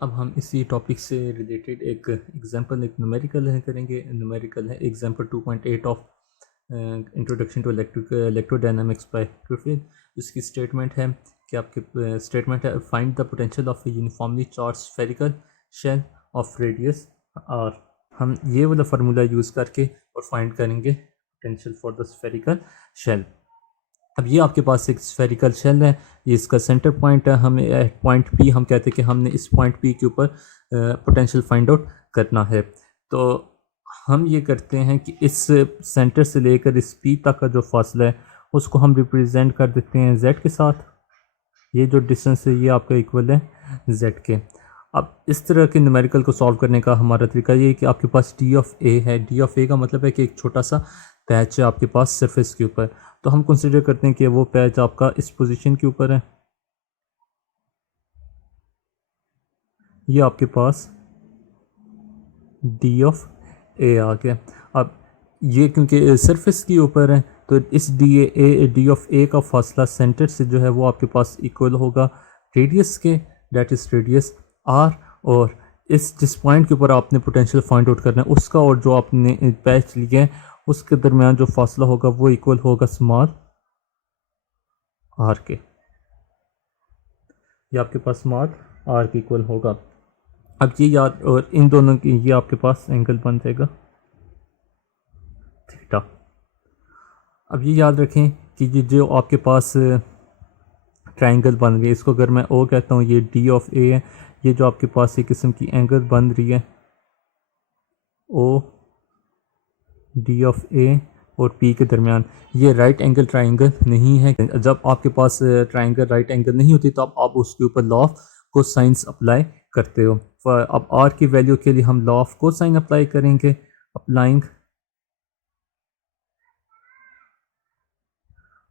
अब हम इसी टॉपिक से रिलेटेड एक एग्जांपल, एक न्यूमेरिकल है करेंगे। न्यूमेरिकल है example 2.8 of introduction to electrodynamics by Griffith. इसकी स्टेटमेंट है कि आपके स्टेटमेंट है find the potential of a uniformly charged spherical shell of radius R. हम ये वाला फार्मूला यूज़ करके और फाइंड करेंगे potential for the spherical shell. अब ये आपके पास एक स्फेरिकल शेल है, ये इसका सेंटर पॉइंट है। हमें पॉइंट पी, हम कहते हैं कि हमने इस पॉइंट पी के ऊपर पोटेंशियल फाइंड आउट करना है। तो हम ये करते हैं कि इस सेंटर से लेकर इस पी तक का जो फासला है उसको हम रिप्रेजेंट कर देते हैं जेड के साथ। ये जो डिस्टेंस है ये आपका इक्वल है जेड के। अब इस तरह के न्यूमेरिकल को सॉल्व करने का हमारा तरीका ये है कि आपके पास डी ऑफ ए है। डी ऑफ ए का मतलब है कि एक छोटा सा पैच है आपके पास सरफेस के ऊपर। तो हम कंसिडर करते हैं कि वो पैच आपका इस पोजीशन के ऊपर है। ये आपके पास डी ऑफ ए आ गया। अब ये क्योंकि सरफेस के ऊपर है तो इस डी ऑफ ए का फासला सेंटर से जो है वो आपके पास इक्वल होगा रेडियस के, डेट इज़ रेडियस आर। और इस जिस पॉइंट के ऊपर आपने पोटेंशियल फाइंड आउट करना है उसका और जो आपने पैच लिया है उसके दरमियान जो फासला होगा वो इक्वल होगा स्मॉल आर के। ये आपके पास स्मॉल आर के इक्वल होगा। अब ये याद, और इन दोनों की ये आपके पास एंगल बन जाएगा थीटा। अब ये याद रखें कि ये जो आपके पास ट्रायंगल बन गई, इसको अगर मैं ओ कहता हूँ, ये डी ऑफ ए है। ये जो आपके पास एक किस्म की एंगल बन रही है ओ डी ऑफ ए और पी के दरमियान, ये राइट एंगल ट्रायंगल नहीं है। जब आपके पास ट्रायंगल राइट एंगल नहीं होती तो आप उसके ऊपर लॉ ऑफ कोसाइंस अप्लाई करते हो। अब आर की वैल्यू के लिए हम लॉ ऑफ कोसाइन अप्लाई करेंगे। अप्लाइंग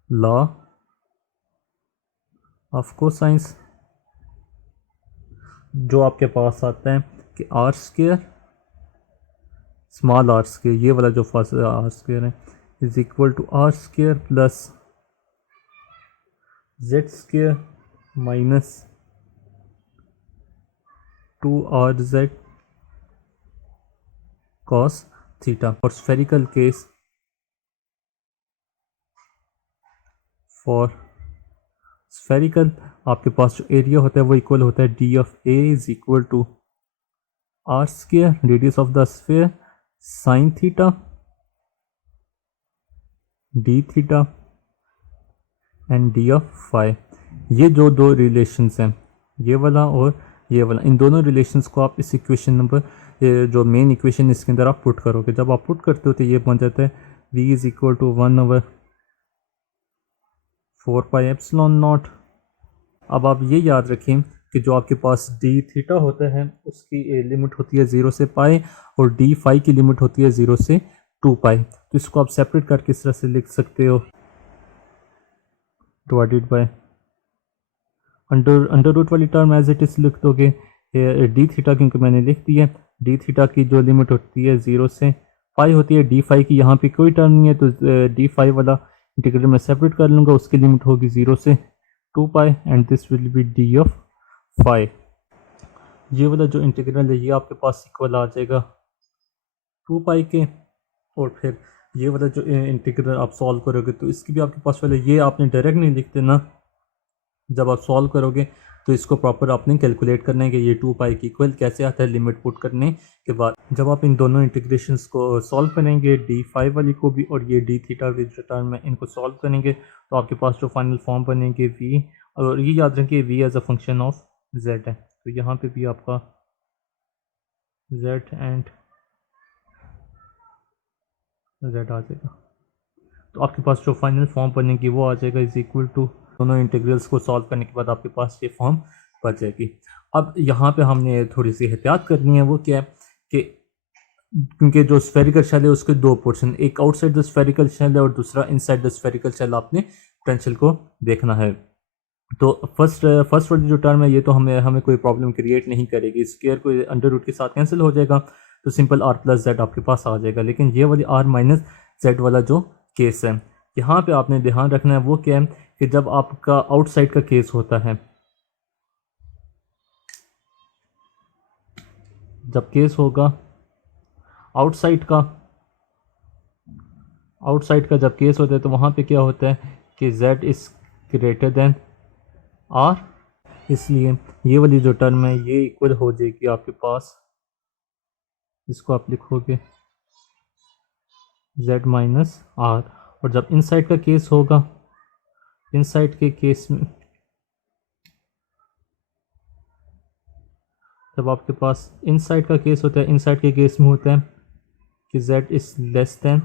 लॉ ऑफ कोसाइंस, जो आपके पास आता है कि R square small R square, ये वाला जो फासला आर स्क्वायर है, is equal to R square plus Z square minus 2rz cos theta. और स्फेरिकल केस, फॉर स्फेरिकल आपके पास जो एरिया होता है वो इक्वल होता है D of A is equal to R square radius of the sphere sine theta D theta and D of phi. ये जो दो रिलेशंस हैं, ये वाला और ये वाला, इन दोनों रिलेशंस को आप इस इक्वेशन नंबर, जो मेन इक्वेशन इसके अंदर आप पुट करोगे। जब आप पुट करते हो तो ये बन जाता है v इज इक्वल टू 1/4πε0। अब आप ये याद रखें कि जो आपके पास डी थीटा होता है उसकी लिमिट होती है 0 से पाई और डी फाई की लिमिट होती है 0 से 2 पाई। तो इसको आप सेपरेट करके इस तरह से लिख सकते हो, डिवाइडेड बाय अंडर रूट वाली टर्म एज इट इज लिख दोगे। डी थीटा क्योंकि मैंने लिख दी है, डी थीटा की जो लिमिट होती है 0 से पाई होती है। डी फाई की यहाँ पे कोई टर्म नहीं है तो डी फाई वाला इंटीग्रल मैं सेपरेट कर लूँगा, उसकी लिमिट होगी 0 से 2 pi and this will be d of phi. ये वाला जो इंटीग्रल है ये आपके पास इक्वल आ जाएगा 2 पाई के। और फिर ये वाला जो इंटीग्रल आप सॉल्व करोगे तो इसकी भी आपके पास वाले, ये आपने डायरेक्ट नहीं लिखते ना, जब आप सॉल्व करोगे तो इसको प्रॉपर आपने कैलकुलेट करना है कि ये 2 पाई की इक्वल कैसे आता है लिमिट पुट करने के बाद। जब आप इन दोनों इंटीग्रेशंस को सॉल्व करेंगे, डी फाई वाली को भी और ये डी थीटा विद टर्म में इनको सॉल्व करेंगे तो आपके पास जो फाइनल फॉर्म बनेंगे वी, और ये याद रखें V as a function of Z है। तो यहाँ पे भी आपका जेड एंड जेड आ जाएगा। तो आपके पास जो फाइनल फॉर्म बनेगी वो आ जाएगा इज इक्वल टू, दोनों इंटीग्रल्स को सॉल्व करने के बाद आपके पास ये फॉर्म बच जाएगी। अब यहाँ पे हमने थोड़ी सी एहतियात करनी है, वो क्या है कि क्योंकि जो स्फेरिकल शेल है उसके दो पोर्शन, एक आउटसाइड द स्फेरिकल शेल है और दूसरा इनसाइड द स्फेरिकल शेल, आपने पोटेंशियल को देखना है। तो फर्स्ट वाली जो टर्म है ये तो हमें कोई प्रॉब्लम क्रिएट नहीं करेगी, स्क्वायर को अंडर रूट के साथ कैंसिल हो जाएगा तो सिंपल आर प्लस जेड आपके पास आ जाएगा। लेकिन ये वाली आर माइनस जेड वाला जो केस है, यहाँ पे आपने ध्यान रखना है वो क्या है कि जब आपका आउटसाइड का केस होता है, जब केस होगा आउटसाइड का जब केस होता है तो वहाँ पे क्या होता है कि z is greater than r, इसलिए ये वाली जो टर्म है ये इक्वल हो जाएगी आपके पास, इसको आप लिखोगे z माइनस r। और जब इनसाइड का केस होगा, इनसाइड के केस में जब आपके पास इनसाइड का केस होता है, इनसाइड के केस में होता है कि z is less than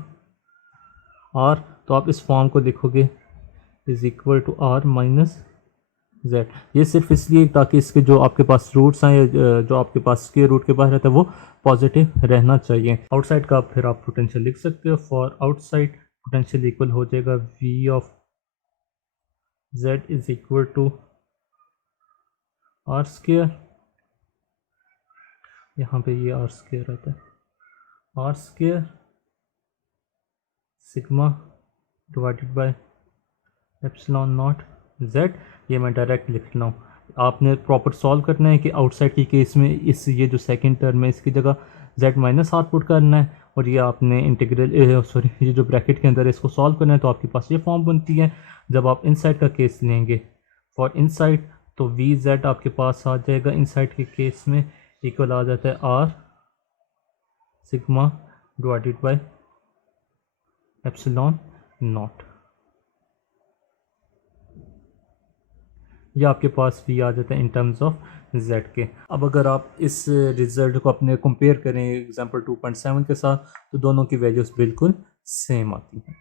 r, तो आप इस फॉर्म को लिखोगे is equal to r minus z। ये सिर्फ इसलिए ताकि इसके जो आपके पास रूट्स हैं, जो आपके पास स्क्वायर रूट के बाहर रहता है वो पॉजिटिव रहना चाहिए। आउटसाइड का फिर आप पोटेंशियल लिख सकते हो, फॉर आउटसाइड पोटेंशियल इक्वल हो जाएगा v of z is equal to r square, यहाँ पे ये r स्क्वायर रहता है, r square sigma divided by epsilon naught z। ये मैं डायरेक्ट लिख रहा हूँ, आपने प्रॉपर सॉल्व करना है कि आउटसाइड की केस में इस ये जो सेकंड टर्म है इसकी जगह z माइनस हाथ पुट करना है, और ये आपने इंटीग्रल सॉरी ये जो ब्रैकेट के अंदर है इसको सॉल्व करना है, तो आपके पास ये फॉर्म बनती है। जब आप इनसाइड का केस लेंगे फॉर इनसाइड, तो वी जेड आपके पास आ जाएगा इनसाइड के केस में इक्वल आ जाता है r sigma divided by epsilon not. ये आपके पास भी आ जाता है इन टर्म्स ऑफ z के। अब अगर आप इस रिज़ल्ट को अपने कंपेयर करें एग्जांपल 2.7 के साथ, तो दोनों की वैल्यूज़ बिल्कुल सेम आती हैं।